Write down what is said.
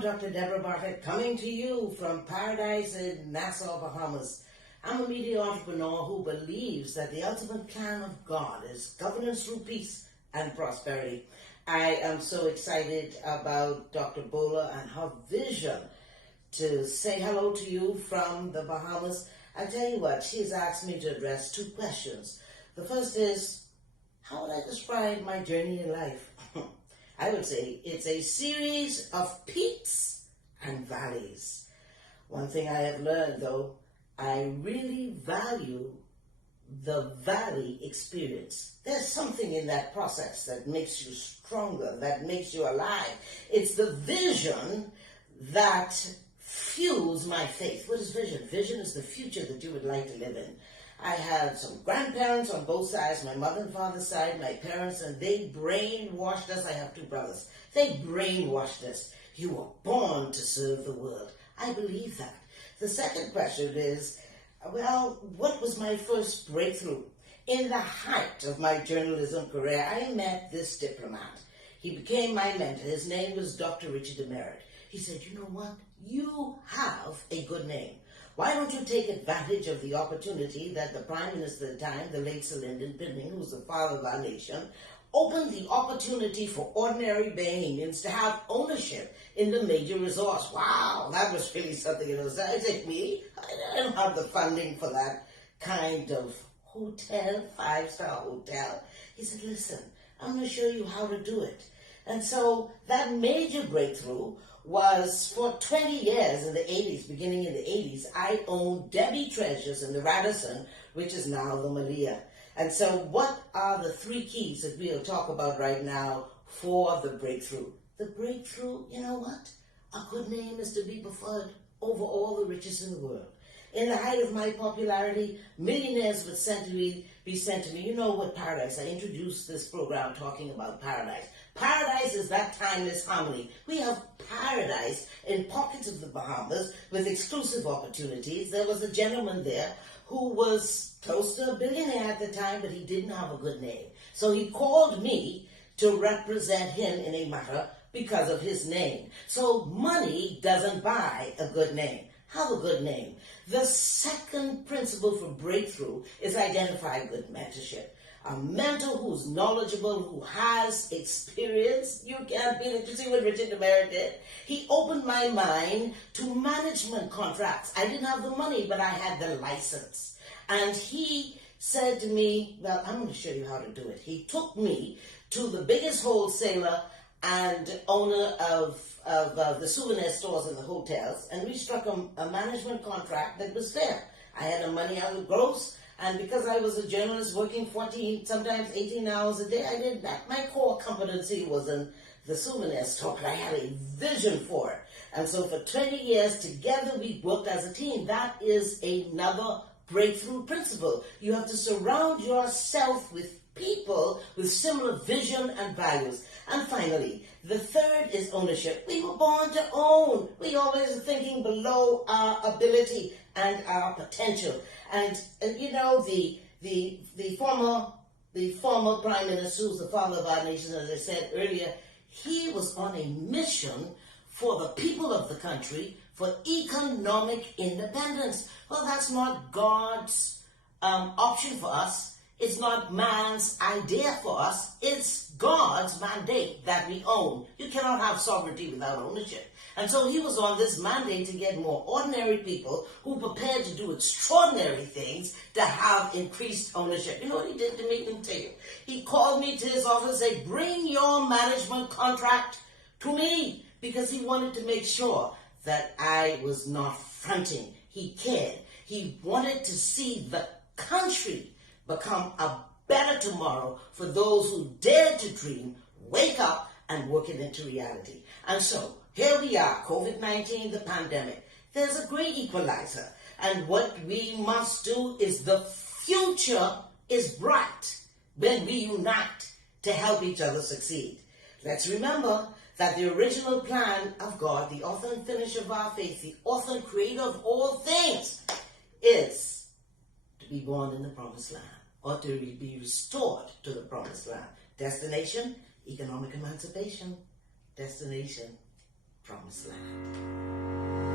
I'm Dr. Deborah Bartlett, coming to you from paradise in Nassau, Bahamas. I'm a media entrepreneur who believes that the ultimate plan of God is governance through peace and prosperity. I am so excited about Dr. Bola and her vision to say hello to you from the Bahamas. I tell you what, she's asked me to address two questions. The first is, how would I describe my journey in life? I would say it's a series of peaks and valleys. One thing I have learned, though, I really value the valley experience. There's something in that process that makes you stronger, that makes you alive. It's the vision that fuels my faith. What is vision? Vision is the future that you would like to live in. I had some grandparents on both sides, my mother and father's side, my parents, and they brainwashed us. I have two brothers. They brainwashed us. You were born to serve the world. I believe that. The second question is, well, what was my first breakthrough? In the height of my journalism career, I met this diplomat. He became my mentor. His name was Dr. Richard Demerritt. He said, you know what? You have a good name. Why don't you take advantage of the opportunity that the Prime Minister at the time, the late Sir Lyndon Pinning, who was the father of our nation, opened the opportunity for ordinary Bahamians to have ownership in the major resorts. Wow, that was really something. I said, me? I don't have the funding for that kind of hotel, five-star hotel. He said, listen, I'm going to show you how to do it. And so that major breakthrough was for 20 years in the 80s, beginning in the 80s, I owned DEBBIE Treasures in the Radisson, which is now the Malia. And so what are the three keys that we'll talk about right now for the breakthrough? The breakthrough, you know what? A good name is to be preferred over all the riches in the world. In the height of my popularity, millionaires would be sent to me. You know what paradise? I introduced this program talking about paradise. Paradise is that timeless harmony. We have paradise in pockets of the Bahamas with exclusive opportunities. There was a gentleman there who was close to a billionaire at the time, but he didn't have a good name. So he called me to represent him in a matter because of his name. So money doesn't buy a good name. Have a good name. The second principle for breakthrough is identify good mentorship. A mentor who's knowledgeable, who has experience. You can't beat it. You see what Richard Demerritt did? He opened my mind to management contracts. I didn't have the money, but I had the license. And he said to me, well, I'm going to show you how to do it. He took me to the biggest wholesaler and owner of the souvenir stores and the hotels, and we struck a management contract that was fair. I had the money out of gross, and because I was a journalist working 14, sometimes 18 hours a day, I did that. My core competency was in the souvenir store, but I had a vision for it. And so for 20 years together, we worked as a team. That is another breakthrough principle. You have to surround yourself with people with similar vision and values. And finally, the third is ownership. We were born to own. We always are thinking below our ability and our potential. And you know, the former Prime Minister, who's the father of our nation, as I said earlier, he was on a mission for the people of the country for economic independence. Well, that's not God's option for us. It's not man's idea for us. It's God's mandate that we own. You cannot have sovereignty without ownership. And so he was on this mandate to get more ordinary people who were prepared to do extraordinary things to have increased ownership. You know what he did to me? Let me tell you. He called me to his office and said, bring your management contract to me, because he wanted to make sure that I was not fronting. He cared. He wanted to see the country become a better tomorrow for those who dare to dream, wake up, and work it into reality. And so, here we are, COVID-19, the pandemic. There's a great equalizer. And what we must do is, the future is bright when we unite to help each other succeed. Let's remember that the original plan of God, the author and finisher of our faith, the author and creator of all things, is to be born in the promised land, or to be restored to the promised land. Destination, economic emancipation. Destination, promised land.